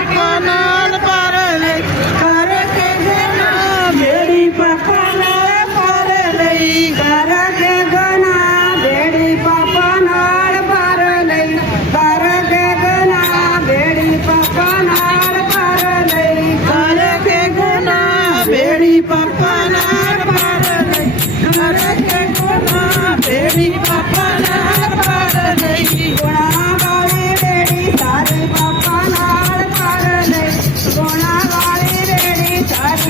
Papa, Papa, Papa, Papa, Papa, Papa, Papa, Papa, Papa,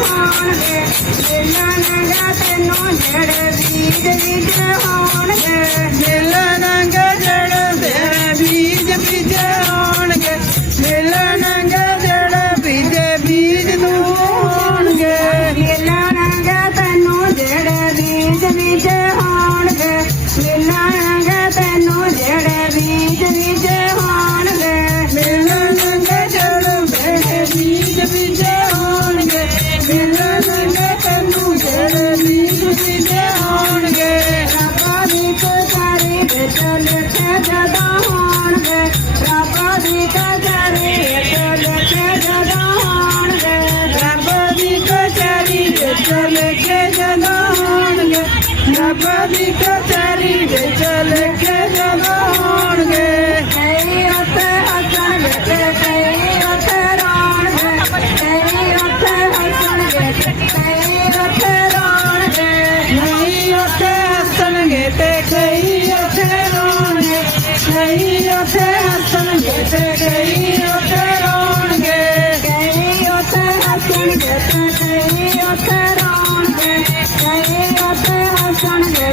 ਹੋਣਗੇ ਦਿਲਾਂ ਨੰਗਾ ਤੈਨੂੰ ਜੜ ਬੀਜ ਬੀਜ ਹੋਣਗੇ ਦਿਲਾਂ ਨੰਗਾ ਜੜ ਤੇਰੇ ਬੀਜ ਬੀਜ ਹੋਣਗੇ ਦਿਲਾਂ ਨੰਗਾ ਜੜ ਬੀਜ ਬੀਜ ਤੂੰ ਹੋਣਗੇ ਦਿਲਾਂ ਨੰਗਾ ਤੈਨੂੰ ਜੜ ਬੀਜ ਬੀਜ ਹੋਣਗੇ। चल के जगाओगे रब दी कचहरी पे चल के जगाओगे कहीं उसे हसनगे ते कहीं उसे रोनगे कहीं उसे हसनगे ते कहीं उसे